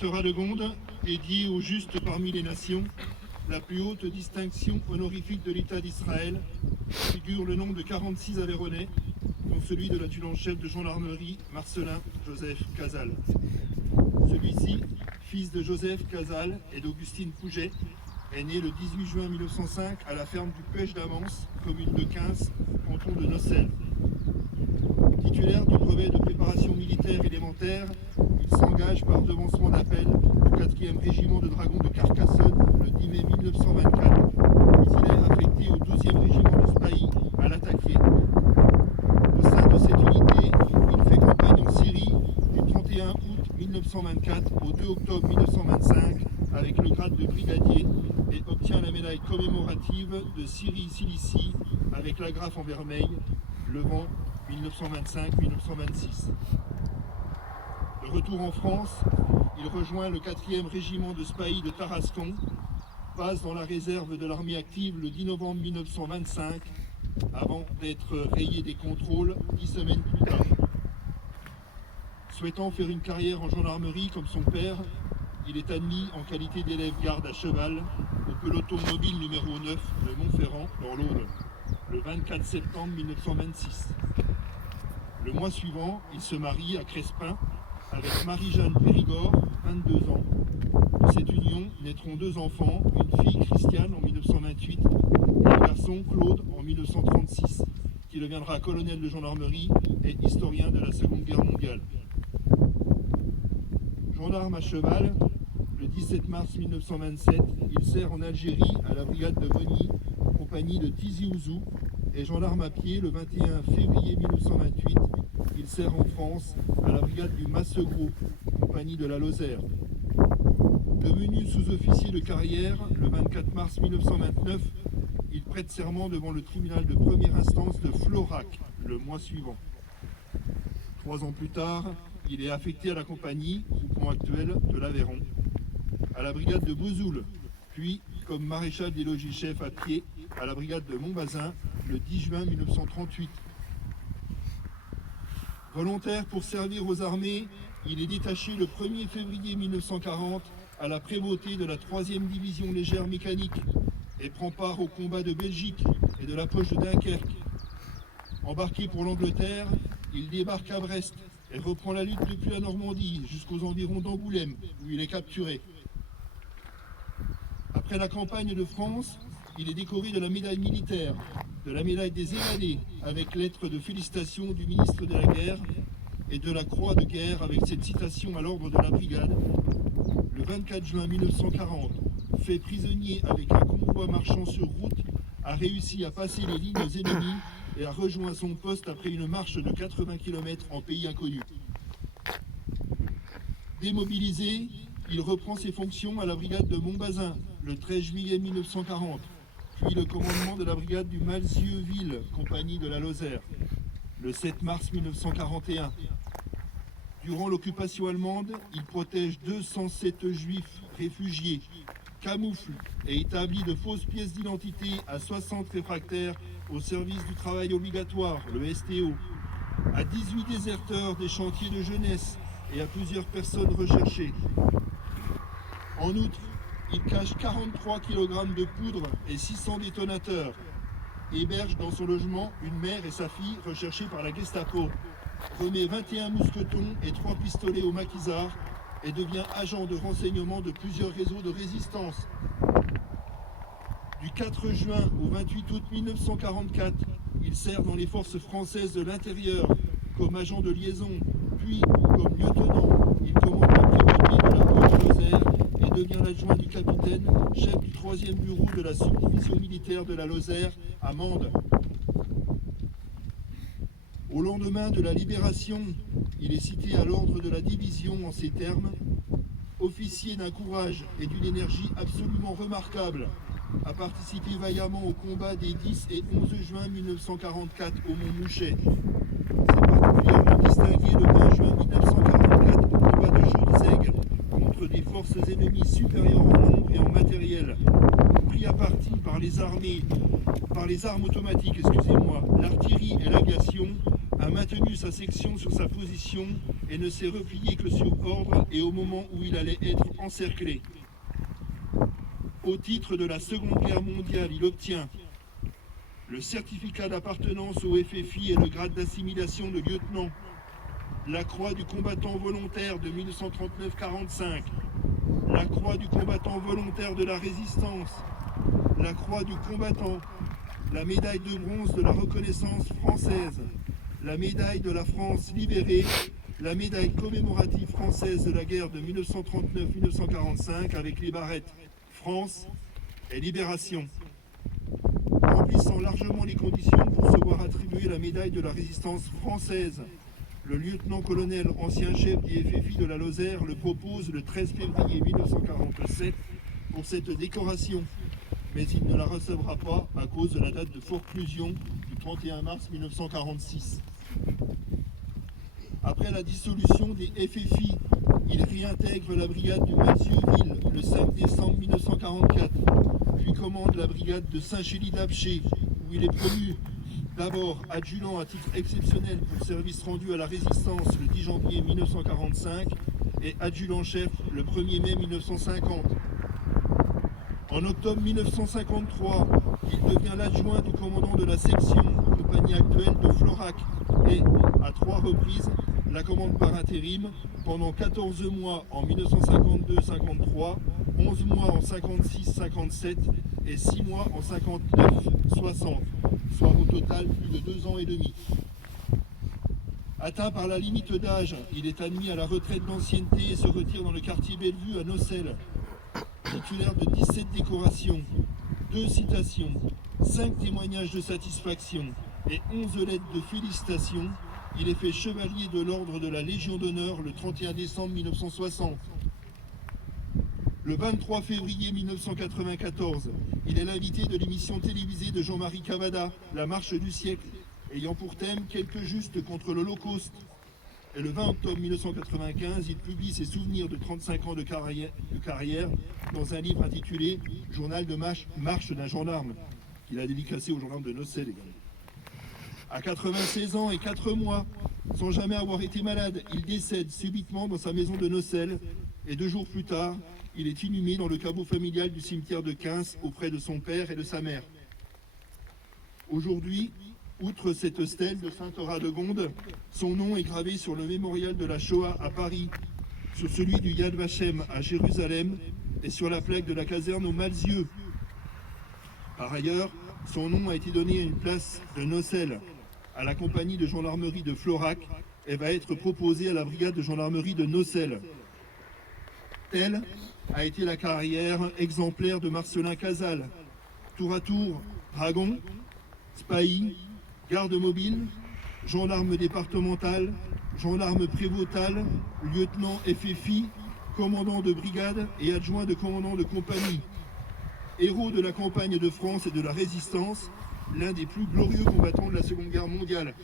Docteur Radegonde, dédié au juste parmi les nations, la plus haute distinction honorifique de l'État d'Israël, figure le nom de 46 Aveyronnais, dont celui de l'adjudant-chef de gendarmerie Marcelin Joseph Cazal. Celui-ci, fils de Joseph Cazal et d'Augustine Pouget, est né le 18 juin 1905 à la ferme du Pêche d'Amance, commune de Quins, canton de Nocelles. Titulaire du brevet de préparation militaire élémentaire, il s'engage par devancement d'appel au 4e régiment de dragons de Carcassonne le 10 mai 1924. Puis il est affecté au 12e régiment de Spahi à l'attaquer. Au sein de cette unité, il fait campagne en Syrie du 31 août 1924 au 2 octobre 1925 avec le grade de brigadier et obtient la médaille commémorative de Syrie-Cilicie avec l'agrafe en vermeil, Levant 1925-1926. De retour en France, il rejoint le 4e régiment de Spahi de Tarascon, passe dans la réserve de l'armée active le 10 novembre 1925, avant d'être rayé des contrôles 10 semaines plus tard. Souhaitant faire une carrière en gendarmerie comme son père, il est admis en qualité d'élève garde à cheval au peloton mobile numéro 9 de Montferrand dans l'Aude, le 24 septembre 1926. Le mois suivant, il se marie à Crespin avec Marie-Jeanne Périgord, 22 ans. De cette union naîtront 2 enfants, une fille, Christiane, en 1928, et un garçon, Claude, en 1936, qui deviendra colonel de gendarmerie et historien de la Seconde Guerre mondiale. Gendarme à cheval, le 17 mars 1927, il sert en Algérie à la brigade de Bonny, compagnie de Tizi Ouzou, et gendarme à pied le 21 février 1928, il sert en France à la brigade du Massegros, compagnie de la Lozère. Devenu sous-officier de carrière le 24 mars 1929, il prête serment devant le tribunal de première instance de Florac le mois suivant. 3 ans plus tard, il est affecté à la compagnie, groupement actuel de l'Aveyron, à la brigade de Bouzoul, puis comme maréchal des logis-chefs à pied à la brigade de Montbazin le 10 juin 1938. Volontaire pour servir aux armées, il est détaché le 1er février 1940 à la prévôté de la 3e division légère mécanique et prend part aux combats de Belgique et de la poche de Dunkerque. Embarqué pour l'Angleterre, il débarque à Brest et reprend la lutte depuis la Normandie jusqu'aux environs d'Angoulême, où il est capturé. Après la campagne de France, il est décoré de la médaille militaire, de la médaille des évadés avec lettre de félicitations du ministre de la Guerre et de la croix de guerre avec cette citation à l'ordre de la brigade. Le 24 juin 1940, fait prisonnier avec un convoi marchant sur route, a réussi à passer les lignes ennemies et a rejoint son poste après une marche de 80 km en pays inconnu. Démobilisé, il reprend ses fonctions à la brigade de Montbazin le 13 juillet 1940, puis le commandement de la brigade du Malzieu-Ville, compagnie de la Lozère, le 7 mars 1941. Durant l'occupation allemande, il protège 207 juifs réfugiés, camoufle et établit de fausses pièces d'identité à 60 réfractaires au service du travail obligatoire, le STO, à 18 déserteurs des chantiers de jeunesse et à plusieurs personnes recherchées. En outre, il cache 43 kg de poudre et 600 détonateurs, héberge dans son logement une mère et sa fille recherchées par la Gestapo, remet 21 mousquetons et 3 pistolets au maquisard et devient agent de renseignement de plusieurs réseaux de résistance. Du 4 juin au 28 août 1944, il sert dans les forces françaises de l'intérieur comme agent de liaison, puis comme lieutenant. Il commande la prévôté de la Haute-Lozère et devient l'adjoint du capitaine, chef du 3e bureau de la subdivision militaire de la Lozère à Mende. Au lendemain de la libération, il est cité à l'ordre de la division en ces termes: officier d'un courage et d'une énergie absolument remarquables, a participé vaillamment au combat des 10 et 11 juin 1944 au Mont-Mouchet. C'est particulièrement distingué le 20 juin 1944 au combat de Chaudzègue contre des forces ennemies supérieures en nombre et en matériel, pris à partie par les armes automatiques, l'artillerie et l'aviation, a maintenu sa section sur sa position et ne s'est replié que sur ordre et au moment où il allait être encerclé. Au titre de la Seconde Guerre mondiale, il obtient le certificat d'appartenance au FFI et le grade d'assimilation de lieutenant, la croix du combattant volontaire de 1939-45, la croix du combattant volontaire de la résistance, la croix du combattant, la médaille de bronze de la reconnaissance française, la médaille de la France libérée, la médaille commémorative française de la guerre de 1939-1945 avec les barrettes France et Libération. Remplissant largement les conditions pour se voir attribuer la médaille de la résistance française, le lieutenant-colonel ancien chef du FFI de la Lozère le propose le 13 février 1947 pour cette décoration, mais il ne la recevra pas à cause de la date de forclusion du 31 mars 1946. Après la dissolution des FFI, il réintègre la brigade du Malzieu-Ville le 5 décembre 1944, puis commande la brigade de Saint-Chély-d'Apcher, où il est promu d'abord adjudant à titre exceptionnel pour service rendu à la résistance le 10 janvier 1945 et adjudant-chef le 1er mai 1950. En octobre 1953, il devient l'adjoint du commandant de la section, compagnie actuelle de Florac, et, à 3 reprises, la commande par intérim pendant 14 mois en 1952-53, 11 mois en 56-57 et 6 mois en 59-60, soit au total plus de 2 ans et demi. Atteint par la limite d'âge, il est admis à la retraite d'ancienneté et se retire dans le quartier Bellevue à Nocelles. Titulaire de 17 décorations, 2 citations, 5 témoignages de satisfaction et 11 lettres de félicitations, il est fait chevalier de l'ordre de la Légion d'honneur le 31 décembre 1960. Le 23 février 1994, il est l'invité de l'émission télévisée de Jean-Marie Cavada, La Marche du siècle, ayant pour thème quelques justes contre l'Holocauste. Et le 20 octobre 1995, il publie ses souvenirs de 35 ans de carrière dans un livre intitulé « Journal de marche d'un gendarme », qu'il a dédicacé au gendarme de Nocelles également. À 96 ans et 4 mois, sans jamais avoir été malade, il décède subitement dans sa maison de Nocelles et 2 jours plus tard, il est inhumé dans le caveau familial du cimetière de Quins auprès de son père et de sa mère. Aujourd'hui, outre cette stèle de Sainte-Radegonde, son nom est gravé sur le mémorial de la Shoah à Paris, sur celui du Yad Vashem à Jérusalem et sur la plaque de la caserne au Malzieu. Par ailleurs, son nom a été donné à une place de Nocelles, à la compagnie de gendarmerie de Florac, et va être proposé à la brigade de gendarmerie de Nocelles. Telle a été la carrière exemplaire de Marcelin Casal, tour à tour dragon, spahi, garde mobile, gendarme départemental, gendarme prévôtal, lieutenant FFI, commandant de brigade et adjoint de commandant de compagnie. Héros de la campagne de France et de la Résistance, l'un des plus glorieux combattants de la Seconde Guerre mondiale.